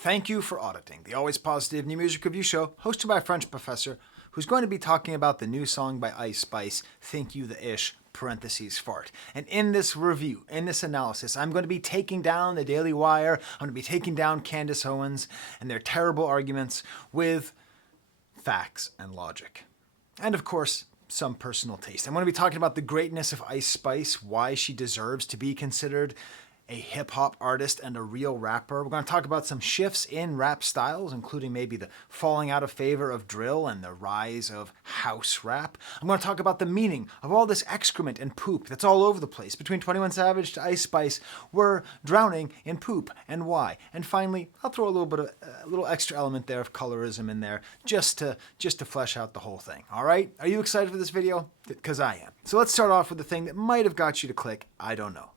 Thank you for auditing the Always Positive New Music Review Show, hosted by a French professor who's going to be talking about the new song by Ice Spice, Think You the Ish, parentheses fart. And in this review, in this analysis, I'm going to be taking down the Daily Wire, I'm going to be taking down Candace Owens and their terrible arguments with facts and logic. And of course, some personal taste. I'm going to be talking about the greatness of Ice Spice, why she deserves to be considered a hip-hop artist and a real rapper. We're going to talk about some shifts in rap styles, including maybe the falling out of favor of drill and the rise of house rap. I'm going to talk about the meaning of all this excrement and poop that's all over the place. Between 21 Savage to Ice Spice, we're drowning in poop, and why. And finally, I'll throw a little extra element there of colorism in there just to flesh out the whole thing. All right? Are you excited for this video? Because I am. So let's start off with the thing that might have got you to click, I don't know.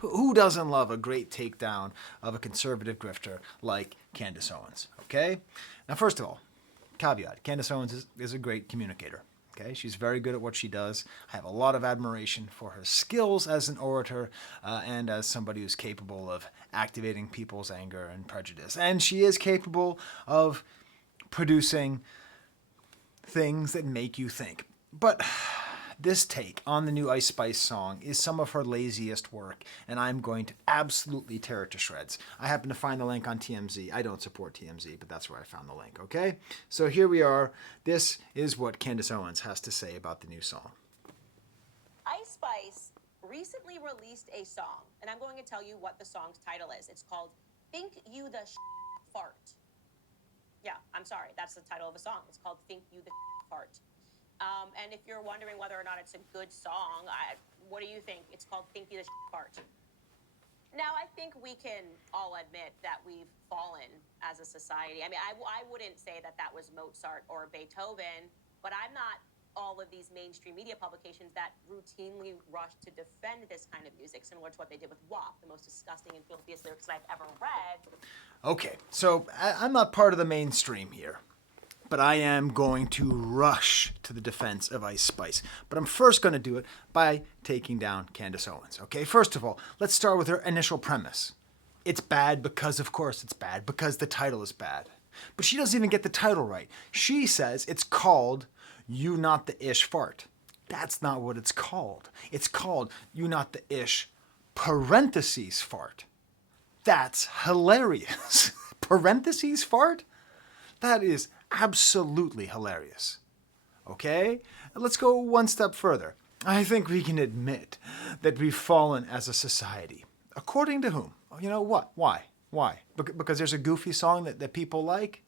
Who doesn't love a great takedown of a conservative grifter like Candace Owens, okay? Now, first of all, caveat, Candace Owens is a great communicator, okay? She's very good at what she does. I have a lot of admiration for her skills as an orator and as somebody who's capable of activating people's anger and prejudice. And she is capable of producing things that make you think. But this take on the new Ice Spice song is some of her laziest work, and I'm going to absolutely tear it to shreds. I happen to find the link on TMZ. I don't support TMZ, but that's where I found the link, okay? So here we are. This is what Candace Owens has to say about the new song. Ice Spice recently released a song, and I'm going to tell you what the song's title is. It's called Think You the Fart. Yeah, I'm sorry. That's the title of the song. It's called Think You the Fart. And if you're wondering whether or not it's a good song, what do you think? It's called Think You the Fart. Now, I think we can all admit that we've fallen as a society. I mean, I wouldn't say that that was Mozart or Beethoven, but I'm not all of these mainstream media publications that routinely rush to defend this kind of music, similar to what they did with WAP, the most disgusting and filthiest lyrics that I've ever read. Okay, so I'm not part of the mainstream here, but I am going to rush to the defense of Ice Spice. But I'm first going to do it by taking down Candace Owens. Okay, first of all, let's start with her initial premise. It's bad because, of course, it's bad because the title is bad. But she doesn't even get the title right. She says it's called You Not the Ish Fart. That's not what it's called. It's called You Not the Ish parentheses fart. That's hilarious. Parentheses fart? That is absolutely hilarious. Okay? Let's go one step further. I think we can admit that we've fallen as a society. According to whom? You know what? Why? Why? Because there's a goofy song that people like?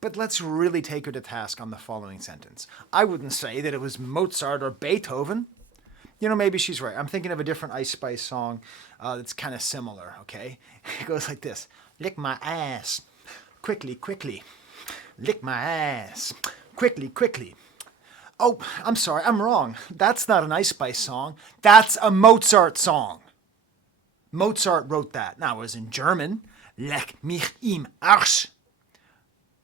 But let's really take her to task on the following sentence. I wouldn't say that it was Mozart or Beethoven. You know, maybe she's right. I'm thinking of a different Ice Spice song that's kind of similar, okay? It goes like this. Lick my ass. Quickly, quickly. Lick my ass. Quickly, quickly. Oh, I'm sorry, I'm wrong. That's not an Ice Spice song. That's a Mozart song. Mozart wrote that. Now, it was in German. Leck mich im Arsch.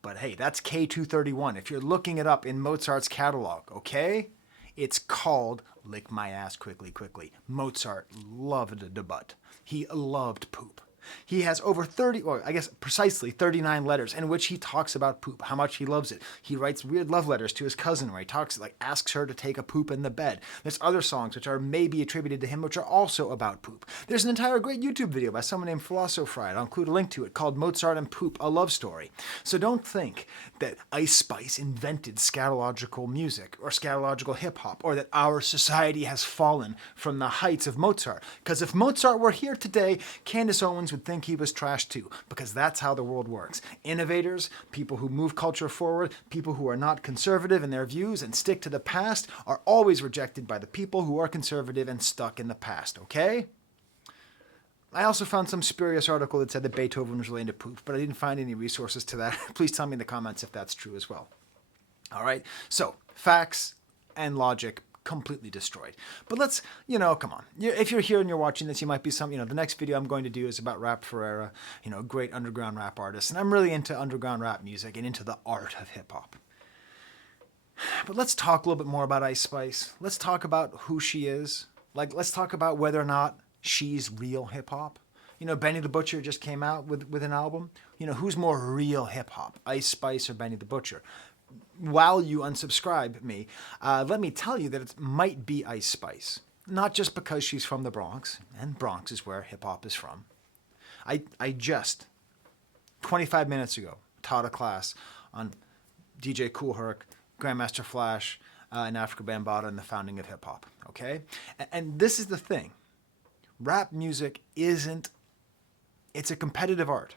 But hey, that's K231. If you're looking it up in Mozart's catalog, okay? It's called Lick My Ass Quickly, Quickly. Mozart loved the butt. He loved poop. He has over 30, or I guess precisely 39 letters in which he talks about poop, how much he loves it. He writes weird love letters to his cousin where he talks, like, asks her to take a poop in the bed. There's other songs which are maybe attributed to him which are also about poop. There's an entire great YouTube video by someone named Philosophried. I'll include a link to it called Mozart and Poop, a Love Story. So don't think that Ice Spice invented scatological music or scatological hip hop, or that our society has fallen from the heights of Mozart. Because if Mozart were here today, Candace Owens would think he was trash too, because that's how the world works. Innovators, people who move culture forward, people who are not conservative in their views and stick to the past are always rejected by the people who are conservative and stuck in the past, okay? I also found some spurious article that said that Beethoven was related to poop, but I didn't find any resources to that. Please tell me in the comments if that's true as well. All right, so facts and logic completely destroyed. But let's, come on. If you're here and you're watching this, you might be the next video I'm going to do is about Rap Ferreira, a great underground rap artist. And I'm really into underground rap music and into the art of hip hop. But let's talk a little bit more about Ice Spice. Let's talk about who she is. Let's talk about whether or not she's real hip hop. Benny the Butcher just came out with an album. Who's more real hip hop, Ice Spice or Benny the Butcher? While you unsubscribe me, let me tell you that it might be Ice Spice. Not just because she's from the Bronx, and Bronx is where hip hop is from. I just 25 minutes ago taught a class on DJ Kool Herc, Grandmaster Flash, and Africa Bambaataa and the founding of hip hop. Okay, and this is the thing: rap music isn't. It's a competitive art,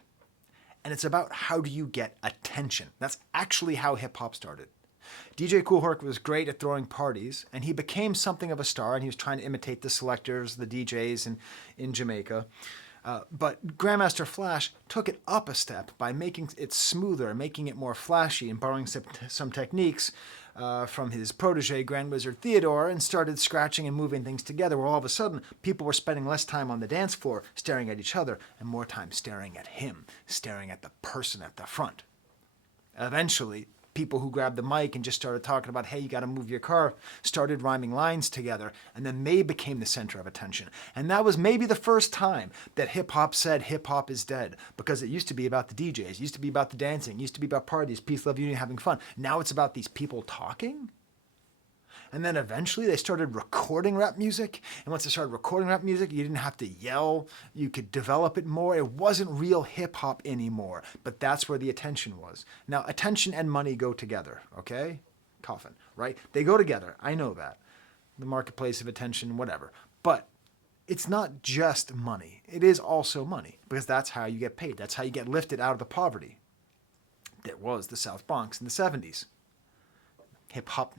and it's about how do you get attention. That's actually how hip hop started. DJ Kool Herc was great at throwing parties, and he became something of a star, and he was trying to imitate the selectors, the DJs in Jamaica. But Grandmaster Flash took it up a step by making it smoother, making it more flashy, and borrowing some techniques from his protege, Grand Wizard Theodore, and started scratching and moving things together, where all of a sudden people were spending less time on the dance floor staring at each other and more time staring at him, staring at the person at the front. Eventually, people who grabbed the mic and just started talking about, hey, you got to move your car, started rhyming lines together, and then they became the center of attention. And that was maybe the first time that hip-hop said hip-hop is dead, because it used to be about the DJs, it used to be about the dancing, it used to be about parties, peace, love, unity, having fun. Now it's about these people talking? And then eventually they started recording rap music. And once they started recording rap music, you didn't have to yell. You could develop it more. It wasn't real hip hop anymore. But that's where the attention was. Now, attention and money go together, okay? Coffin, right? They go together. I know that. The marketplace of attention, whatever. But it's not just money. It is also money, because that's how you get paid. That's how you get lifted out of the poverty that was the South Bronx in the 70s. Hip hop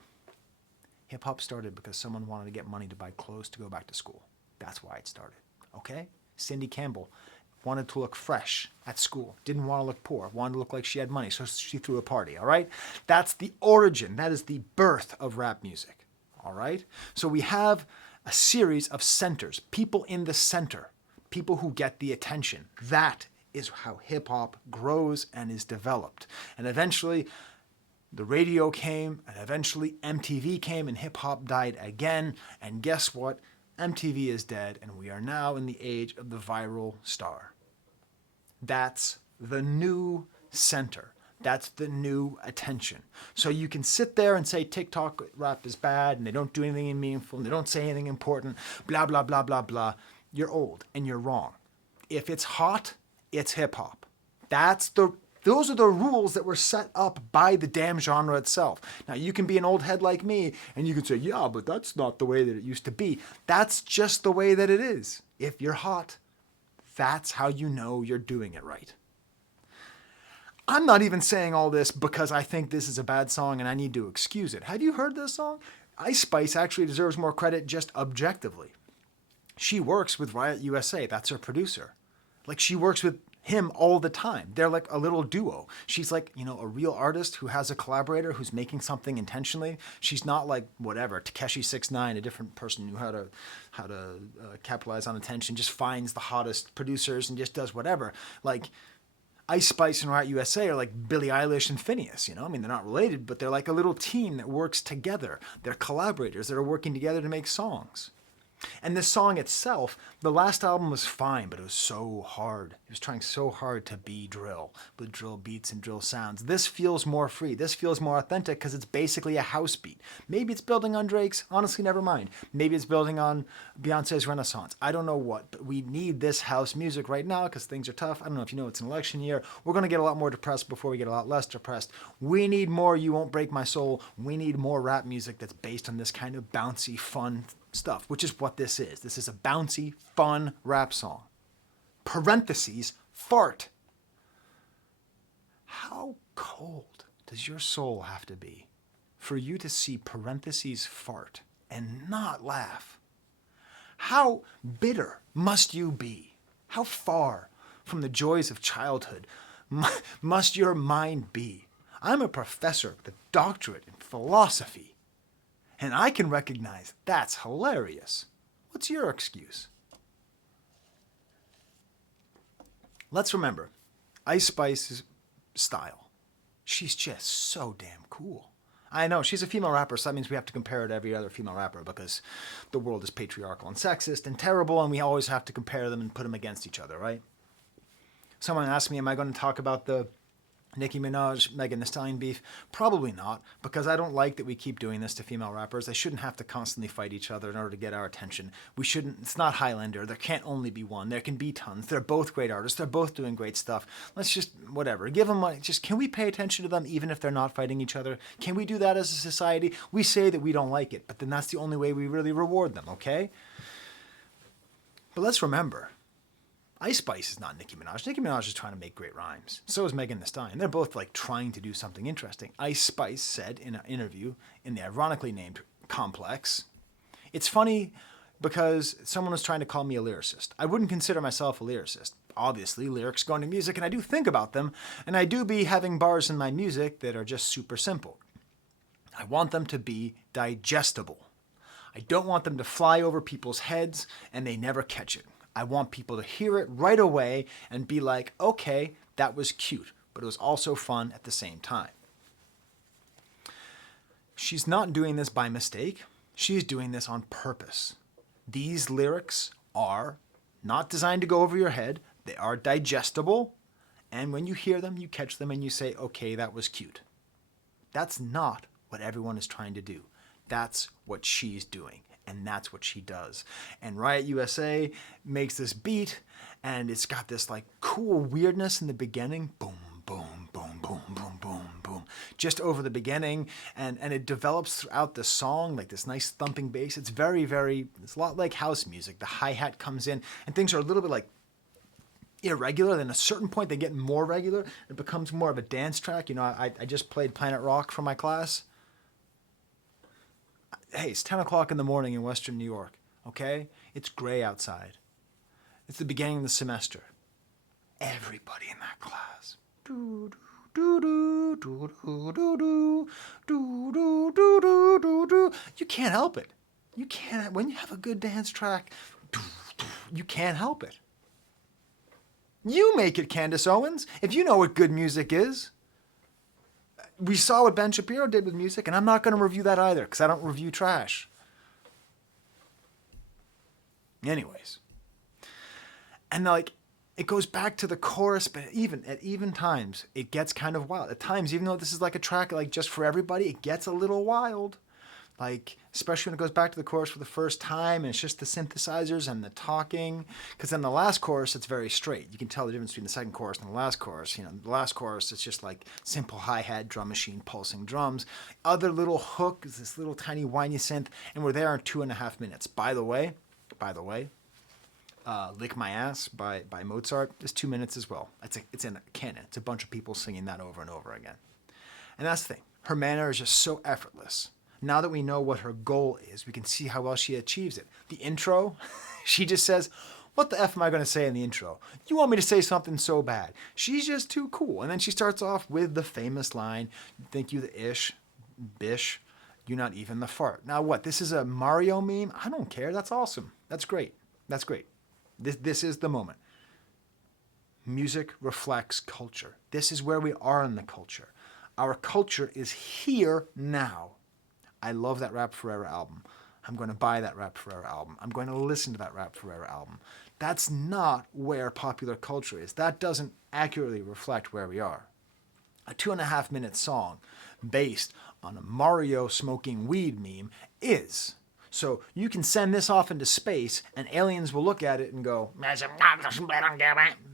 started because someone wanted to get money to buy clothes to go back to school. That's why it started. Okay? Cindy Campbell wanted to look fresh at school. Didn't want to look poor. Wanted to look like she had money, so she threw a party. All right? That's the origin. That is the birth of rap music. All right? So we have a series of centers, people in the center, people who get the attention. That is how hip hop grows and is developed. And eventually, the radio came, and eventually MTV came, and hip-hop died again. And guess what? MTV is dead, and we are now in the age of the viral star. That's the new center. That's the new attention. So you can sit there and say TikTok rap is bad, and they don't do anything meaningful, and they don't say anything important, blah, blah, blah, blah, blah. You're old, and you're wrong. If it's hot, it's hip-hop. Those are the rules that were set up by the damn genre itself. Now, you can be an old head like me, and you can say, yeah, but that's not the way that it used to be. That's just the way that it is. If you're hot, that's how you know you're doing it right. I'm not even saying all this because I think this is a bad song and I need to excuse it. Have you heard this song? Ice Spice actually deserves more credit just objectively. She works with Riot USA. That's her producer. Like, she works with him all the time. They're like a little duo. She's like, a real artist who has a collaborator who's making something intentionally. She's not like whatever, Takeshi 6ix9ine, a different person who how to capitalize on attention, just finds the hottest producers and just does whatever. Like, Ice Spice and Riot USA are like Billie Eilish and Phineas, they're not related, but they're like a little team that works together. They're collaborators that are working together to make songs. And this song itself, the last album was fine, but it was so hard. He was trying so hard to be drill, with drill beats and drill sounds. This feels more free. This feels more authentic because it's basically a house beat. Maybe it's building on Drake's. Honestly, never mind. Maybe it's building on Beyonce's Renaissance. I don't know what, but we need this house music right now because things are tough. I don't know if you know it's an election year. We're going to get a lot more depressed before we get a lot less depressed. We need more You Won't Break My Soul. We need more rap music that's based on this kind of bouncy, fun stuff, which is what this is. This is a bouncy, fun rap song. Parentheses, fart. How cold does your soul have to be for you to see parentheses fart and not laugh? How bitter must you be? How far from the joys of childhood must your mind be? I'm a professor with a doctorate in philosophy, and I can recognize that's hilarious. What's your excuse? Let's remember, Ice Spice's style. She's just so damn cool. I know, she's a female rapper, so that means we have to compare her to every other female rapper because the world is patriarchal and sexist and terrible, and we always have to compare them and put them against each other, right? Someone asked me, am I going to talk about the Nicki Minaj, Megan Thee Stallion beef? Probably not, because I don't like that we keep doing this to female rappers. They shouldn't have to constantly fight each other in order to get our attention. We shouldn't, it's not Highlander. There can't only be one. There can be tons. They're both great artists. They're both doing great stuff. Let's just, whatever, give them money. Just, can we pay attention to them even if they're not fighting each other? Can we do that as a society? We say that we don't like it, but then that's the only way we really reward them, okay? But let's remember, Ice Spice is not Nicki Minaj. Nicki Minaj is trying to make great rhymes. So is Megan Thee Stallion. They're both like trying to do something interesting. Ice Spice said in an interview in the ironically named Complex, it's funny because someone was trying to call me a lyricist. I wouldn't consider myself a lyricist. Obviously, lyrics go into music and I do think about them, and I do be having bars in my music that are just super simple. I want them to be digestible. I don't want them to fly over people's heads and they never catch it. I want people to hear it right away and be like, okay, that was cute, but it was also fun at the same time. She's not doing this by mistake. She's doing this on purpose. These lyrics are not designed to go over your head. They are digestible. And when you hear them, you catch them and you say, okay, that was cute. That's not what everyone is trying to do. That's what she's doing. And that's what she does. And Riot USA makes this beat, and it's got this like cool weirdness in the beginning. Boom, boom, boom, boom, boom, boom, boom. Just over the beginning, and it develops throughout the song, like this nice thumping bass. It's very, it's a lot like house music. The hi-hat comes in, and things are a little bit like irregular. Then at a certain point, they get more regular. It becomes more of a dance track. You know, I just played Planet Rock for my class. Hey, it's 10 o'clock in the morning in Western New York, okay? It's gray outside. It's the beginning of the semester. Everybody in that class. Do, do, do, do, do, do, do, do, do, do, do, do, do. You can't help it. You can't, when you have a good dance track, you can't help it. You make it, Candace Owens, if you know what good music is. We saw what Ben Shapiro did with music, and I'm not going to review that either because I don't review trash. Anyways. And like, it goes back to the chorus, but even at even times, it gets kind of wild. At times, even though this is like a track like just for everybody, it gets a little wild. Like, especially when it goes back to the chorus for the first time, and it's just the synthesizers and the talking. Because then the last chorus, it's very straight. You can tell the difference between the second chorus and the last chorus. You know, the last chorus, it's just like simple hi-hat, drum machine, pulsing drums. Other little hook is this little tiny whiny synth, and we're there in 2.5 minutes. By the way, Lick My Ass by Mozart is 2 minutes as well. It's in a canon. It's a bunch of people singing that over and over again. And that's the thing. Her manner is just so effortless. Now that we know what her goal is, we can see how well she achieves it. The intro, she just says, what the F am I going to say in the intro? You want me to say something so bad? She's just too cool. And then she starts off with the famous line, think you the ish, bish, you're not even the fart. Now what, this is a Mario meme? I don't care. That's awesome. That's great. That's great. This is the moment. Music reflects culture. This is where we are in the culture. Our culture is here now. I love that Rap Forever album. I'm going to buy that Rap Forever album. I'm going to listen to that Rap Forever album. That's not where popular culture is. That doesn't accurately reflect where we are. A 2.5 minute song based on a Mario smoking weed meme is. So you can send this off into space and aliens will look at it and go,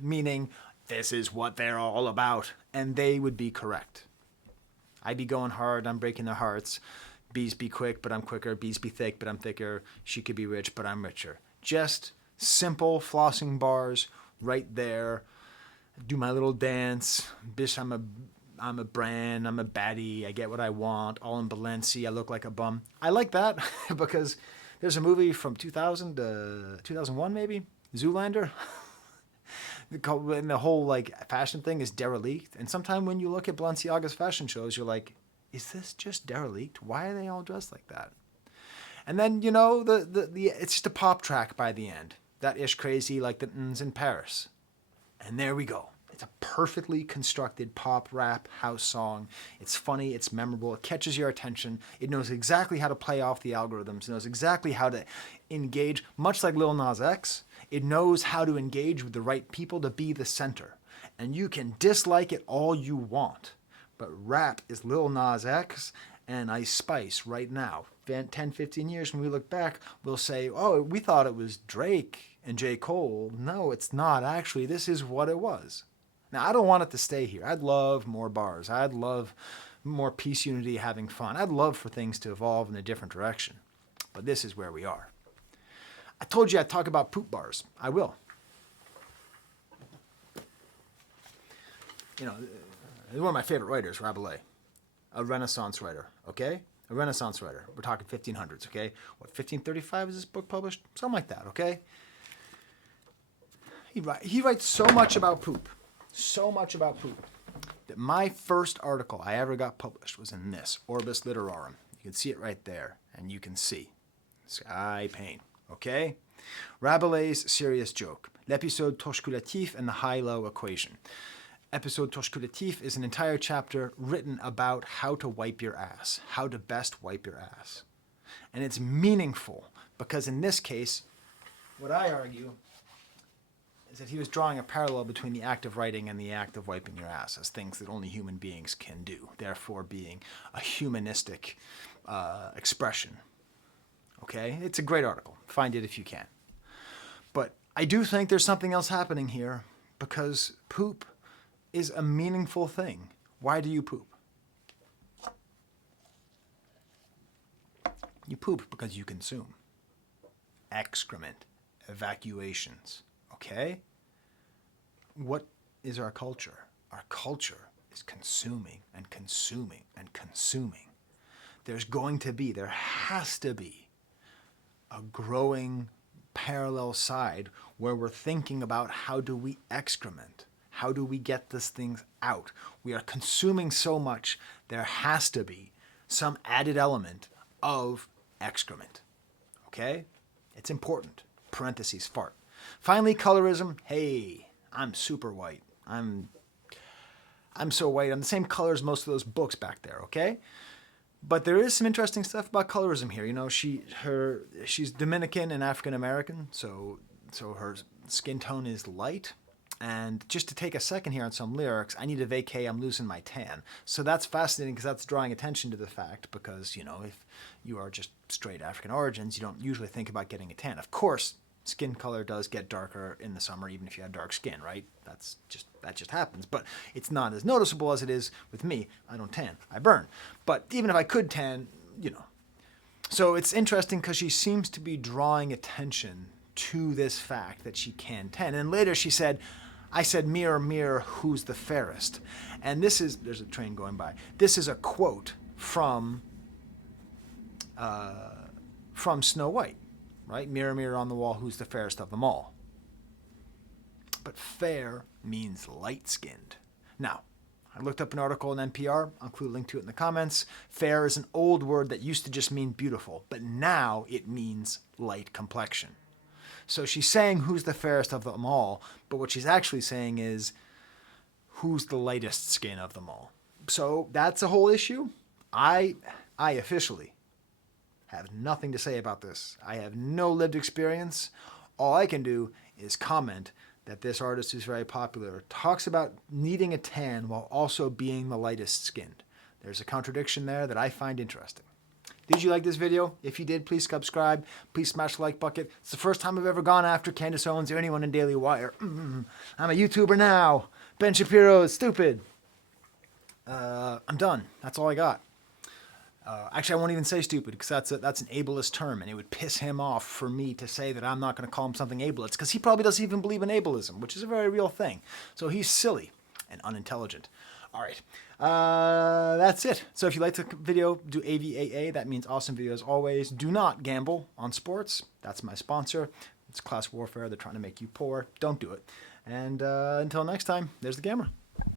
meaning this is what they're all about. And they would be correct. I be going hard, I'm breaking their hearts. Bees be quick, but I'm quicker. Bees be thick, but I'm thicker. She could be rich, but I'm richer. Just simple flossing bars right there. Do my little dance. Bish, I'm a brand. I'm a baddie. I get what I want. All in Balenci. I look like a bum. I like that because there's a movie from 2000 to 2001 maybe, Zoolander. And the whole like fashion thing is derelict. And sometimes when you look at Balenciaga's fashion shows, you're like, is this just derelict? Why are they all dressed like that? And then, you know, the it's just a pop track by the end. That ish crazy like the N's in Paris. And there we go. It's a perfectly constructed pop, rap, house song. It's funny, it's memorable, it catches your attention. It knows exactly how to play off the algorithms. It knows exactly how to engage, much like Lil Nas X. It knows how to engage with the right people to be the center. And you can dislike it all you want. But rap is Lil Nas X and Ice Spice right now. 10, 15 years when we look back, we'll say, oh, we thought it was Drake and J. Cole. No, it's not. Actually, this is what it was. Now, I don't want it to stay here. I'd love more bars. I'd love more peace, unity, having fun. I'd love for things to evolve in a different direction. But this is where we are. I told you I'd talk about poop bars. I will. You know, one of my favorite writers, Rabelais, a Renaissance writer, okay? A Renaissance writer. We're talking 1500s, okay? What, 1535 is this book published? Something like that, okay? He writes so much about poop. So much about poop that my first article I ever got published was in this, Orbis Literarum. You can see it right there, and you can see sky pain, okay? Rabelais' serious joke, l'épisode torcheculatif and the high-low equation. Episode torcheculatif is an entire chapter written about how to wipe your ass, how to best wipe your ass. And it's meaningful because in this case, what I argue is that he was drawing a parallel between the act of writing and the act of wiping your ass as things that only human beings can do, therefore being a humanistic expression. Okay? It's a great article. Find it if you can. But I do think there's something else happening here because poop is a meaningful thing. Why do you poop? You poop because you consume. Excrement, evacuations. Okay? What is our culture? Our culture is consuming and consuming and consuming. There has to be a growing parallel side where we're thinking about how do we excrement? How do we get these things out? We are consuming so much, there has to be some added element of excrement. Okay? It's important. Parentheses, fart. Finally, colorism. Hey, I'm super white. I'm so white. I'm the same color as most of those books back there, okay? But there is some interesting stuff about colorism here. You know, she's Dominican and African American, so her skin tone is light. And just to take a second here on some lyrics, I need a vacay, I'm losing my tan. So that's fascinating because that's drawing attention to the fact because, you know, if you are just straight African origins, you don't usually think about getting a tan. Of course, skin color does get darker in the summer, even if you have dark skin, right? That just happens. But it's not as noticeable as it is with me. I don't tan, I burn. But even if I could tan, you know. So it's interesting because she seems to be drawing attention to this fact that she can tan. And later she said, I said, mirror, mirror, who's the fairest? And there's a train going by. This is a quote from Snow White, right? Mirror, mirror on the wall, who's the fairest of them all? But fair means light-skinned. Now, I looked up an article in NPR. I'll include a link to it in the comments. Fair is an old word that used to just mean beautiful, but now it means light complexion. So she's saying who's the fairest of them all, but what she's actually saying is who's the lightest skin of them all. So that's a whole issue. I officially have nothing to say about this. I have no lived experience. All I can do is comment that this artist who's very popular talks about needing a tan while also being the lightest skinned. There's a contradiction there that I find interesting. Did you like this video? If you did, please subscribe. Please smash the like bucket. It's the first time I've ever gone after Candace Owens or anyone in Daily Wire. I'm a YouTuber now. Ben Shapiro is stupid. I'm done. That's all I got. Actually, I won't even say stupid because that's an ableist term, and it would piss him off for me to say that I'm not going to call him something ableist because he probably doesn't even believe in ableism, which is a very real thing. So he's silly and unintelligent. All right, that's it. So if you liked the video, do AVAA. That means awesome video as always. Do not gamble on sports. That's my sponsor. It's class warfare. They're trying to make you poor. Don't do it. And until next time, there's the camera.